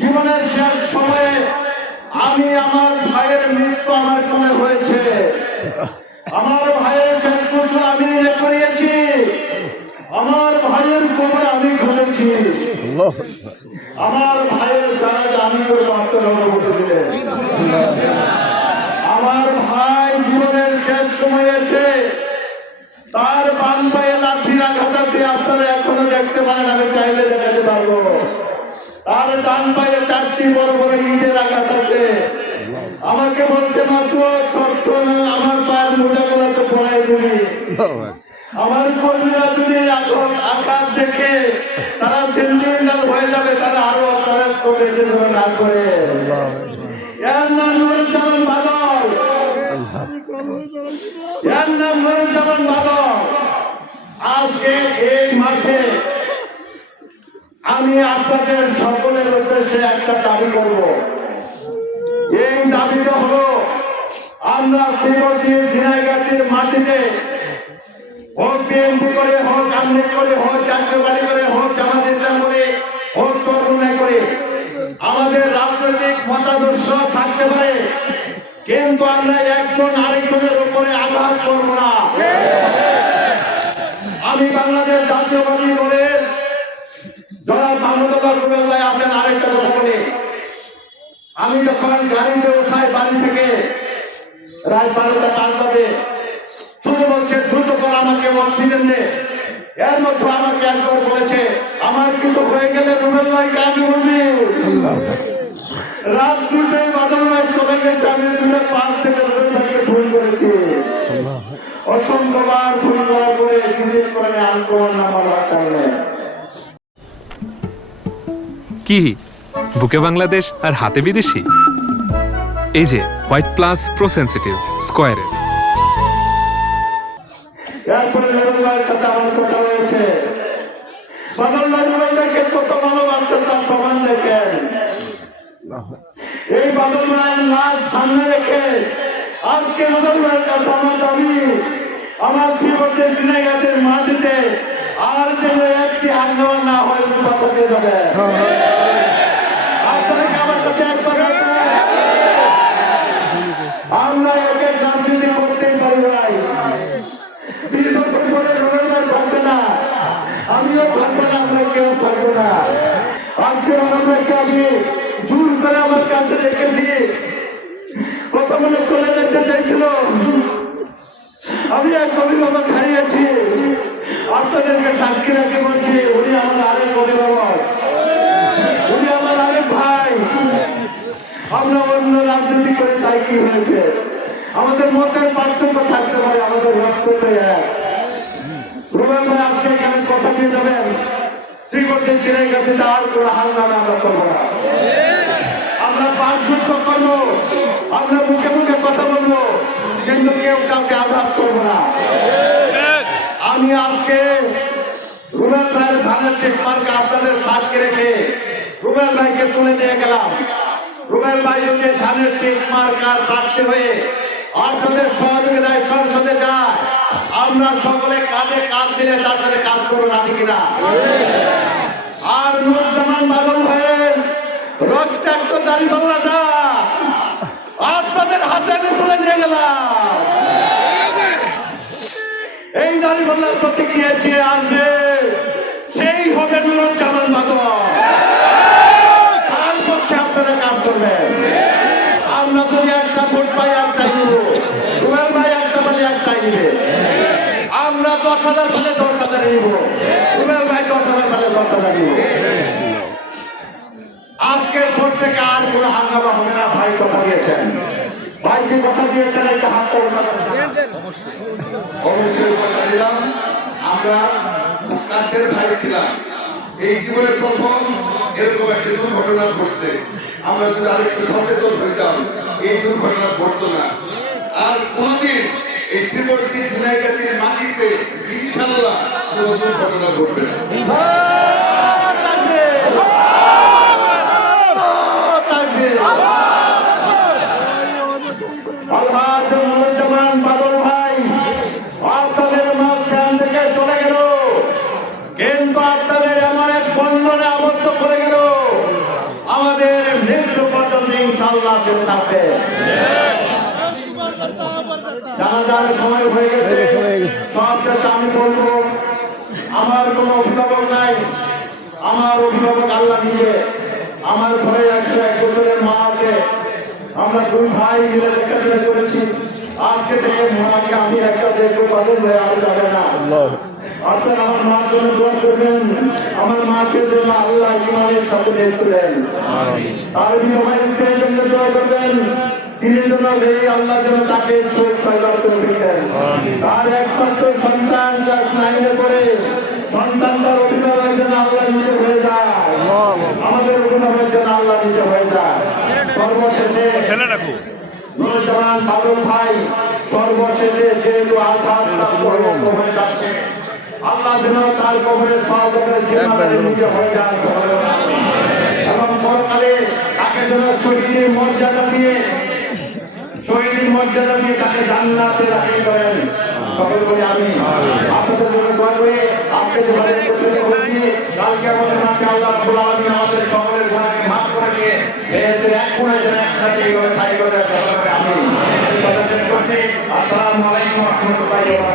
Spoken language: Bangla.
জীবনের শেষ সময়ে আমি আমার ভাইয়ের মৃত্যু আমার কোলে হয়েছে। আমার ভাইয়ের শেষ গোসল আমি নিজে করিয়েছি। আমার ভাইয়ের কবর আমি খুলেছি। আমার ভাইয়ের জানাজা আমি করবো। আমার ভাই জীবনের শেষ সময় এসে তার বাম পায়ে লাঠির আঘাত আছে, আপনারা এখনো দেখতে পারেন, আমি চাইলে দেখাতে পারবো। তার ডান পায়ে 4টি বড় বড় ইটের আঘাত আছে। আমাকে বলছে মাত্র ছোট্ট আমার পায়ের মোটা গুলো তো পড়াই দিবি। আমার কর্মীরা যদি আঘাত দেখে তারা সেন্টিমেন্টাল হয়ে যাবে, তারা আরো অপারেট করে না করে। এর নাম নুরুজ্জামান বাদল। এর নাম নুরুজ্জামান বাদল। আজকে এই মাঠে আমি আপনাদের সকলের উদ্দেশ্যে একটা দাবি করব। এই দাবিটা হলো, আমরা শ্রীমতী ঝিনাইগাতীর মাটিতে হোক বিএনপি করে, হোক আমলিগ করে, হোক জাতীয় বাড়ি করে, হোক জামাত ইসলাম করে, হোক চরমুনাই করে, আমাদের রাজনৈতিক মতাদর্শ থাকতে পারে, কিন্তু আমরা একজন আরেকজনের উপরে আঘাত করব না। আমি বাংলাদেশ জাতীয়বাদী দলের জনাব মাহমুদুল্লাহ রুবেল ভাই আছেন। আরেকটা কথা বলি, আমি যখন গাড়িতে উঠাই বাড়ি থেকে রাত 12টা 5 বাজে, শুধু বলছে দ্রুত কর আমাকে অক্সিজেন দে। এর মধ্যে আমাকে একবার বলেছে আমার কিছু হয়ে গেলে রুবেল ভাইকে আমি বলবি। রাত 2টায় বাদল ভাই চলে গেছে, আমি 2:05 থেকে রুবেল ভাইকে ফোন করেছি। অসংখ্যবার ফোন করার পরে ভিজিট করে আনকোয়ার নামার কারণে। কি বুকে বাংলাদেশ আর হাতে বিদেশি? এই যে হোয়াইট প্লাস প্রো সেনসিটিভ স্কয়ারের। এরপরে রুবেল ভাইয়ের সাথে আমার কথা হয়েছে। বাদল ভাই রুবেল ভাইকে কত ভালোবাসতেন তার প্রমাণ দেখেন। এই বাদল ভাইয়ের নাচ সামনে রেখে আজকে রুবেল ভাইয়ের কাছে আমার দাবি, আমার শ্রীমতী ঝিনাইগাতীর মাটিতে আর যেন একটি হাঙ্গামা না হয় কথা দিয়ে যাবে। আপনারা কি আমার সাথে একবার আছেন? আমরা একে রাজনীতি করতেই পারি ভাই। 20 বছর পরে রুবেল ভাই থাকবে না, আমিও থাকবো না, আমরা কেউ থাকবো না। আজকে রুবেল ভাইকে আমি জোর করে আমার কাছে রেখেছি। কথা বলে চলে যেতে চাইছিল, আমি এক অভিভাবক হারিয়েছি। আপনাদেরকে সাক্ষী রাখে বলছি, উনি আমার আরেক অভিভাবক, উনি আমার আরেক ভাই। আমরা অন্য রাজনীতি করে তাই কি হয়েছে? আমাদের মতের পার্থক্য থাকতে পারে, আমাদের রক্তটাই এক। রুবেল ভাই আজকে এখানে কথা দিয়ে যাবেন, শ্রীমতী ঝিনাইগাতীতে আর কোনো হাঙ্গামা আমরা করবো না। আমরা পাঁচযুক্ত করবো, আমরা মুখে মুখে কথা বলবো, কিন্তু কেউ কাউকে আঘাত করবো না। আমি আজকে রুবেল ভাইয়ের ধানের শীষ মার্কা আপনাদের সাথে রেখে রুবেল ভাইকে তুলে দিয়ে গেলাম। রুবেল ভাই যদি ধানের শীষ মার্কার প্রার্থী হয়ে আপনাদের সহযোগিতায় সংসদে যায়, আমরা সকলে কাঁধে কাঁধ মিলে তার সাথে কাজ করবো, রাজি কিনা? আর নুরুজ্জামান বাদল ভাইয়ের রক্তাক্ত দাড়িপাল্লাটা আপনাদের হাতে আমি তুলে দিয়ে গেলাম। এই দাড়িপাল্লার প্রতিক্রিয়া যে আনবে সেই হবে নুরুজ্জামান বাদল। তার পক্ষে আপনারা কাজ করবেন। আমরা যদি একটা ভোট পাই একটাই দিব, রুবেল ভাই একটা পালে একটাই দিবে। আমরা 10,000 পালে 10,000 নিব, রুবেল ভাই 10,000 পালে 10,000 নিব। আজকের ভোট থেকে আর কোনো হাঙ্গামা হবে না, ভাই কথা দিয়েছেন। ভাই যে কথা দিয়েছেন একটা হাত অবশ্যই কথা দিলাম। আমরা কাছের ভাই ছিলাম। এই জীবনে প্রথম এরকম একটা দুর্ঘটনা ঘটছে। আমরা যদি আরেকটু সচেতন হইতাম এই দুর্ঘটনা ঘটতো না। আর কোনদিন এই শ্রীমতী ঝিনাইগাতীর মাটিতে ইনশাআল্লাহ কোনো দুর্ঘটনা ঘটবে না। নুরুজ্জামান বাদল ভাই আপনাদের মাঝখান থেকে চলে গেল, কিন্তু আপনাদের এমন এক বন্ধনে আবদ্ধ করে গেল, আমাদের ইনশাআল্লাহ চলে থাকবে। জানাজার সময় হয়ে গেছে। সবশেষে আমি বলবো, আমার কোনো অভিভাবক নাই, আমার অভিভাবক আল্লাহ নিজে। আমার ঘরে 101 বছরের মা আছে। আমরা দুই ভাই মিলে লেখাপড়া করেছি। আজকে থেকে মাকে আমি একটা দেখবো পাবেন হয়ে আর যাবে না। আপনারা আমার মার জন্য দোয়া করবেন, আমার মাকে যেন আল্লাহ ইমানের সাথে মৃত্যু দেন। তার বিবাহের জন্য দোয়া করবেন, তিনি যেন এই আল্লাহ যেন তাকে শোক সয়লাভ করে দিতেন। তার একমাত্র সন্তান ক্লাস 9-এ পড়ে, সন্তানটার অভিভাবক যেন আল্লাহ নিজে হয়ে যায়, আমাদের অভিভাবক যেন আল্লাহ নিজে হয়ে যায়। সর্বশেষে নুরুজ্জামান বাদল ভাই সর্বশেষে যেহেতু আঘাত হয়ে যাচ্ছে, আল্লাহ যেন তার কবরের সহযোগের নিজে হয়ে যান এবং পরকালে তাকে যেন শহীদের মর্যাদা দিয়ে তাকে জান্নাতে দাখিল করেন। সকল বলি আমি আপনাদের জন্য দোয়া করে আজকে যেভাবে একত্রিত হচ্ছি, কালকে আমাদের মাকে আল্লাহ রাব্বুল আলামিন আমাদের সকলের গুনাহকে মাফ করে দিয়ে বেহেশতের এক কোণে যেন একসাথে এইভাবে ঠাই করে দেন। সকল বলি আমি কথা শেষ করছি। আসসালামু আলাইকুম ওয়া রাহমাতুল্লাহি ওয়া বারাকাতুহু।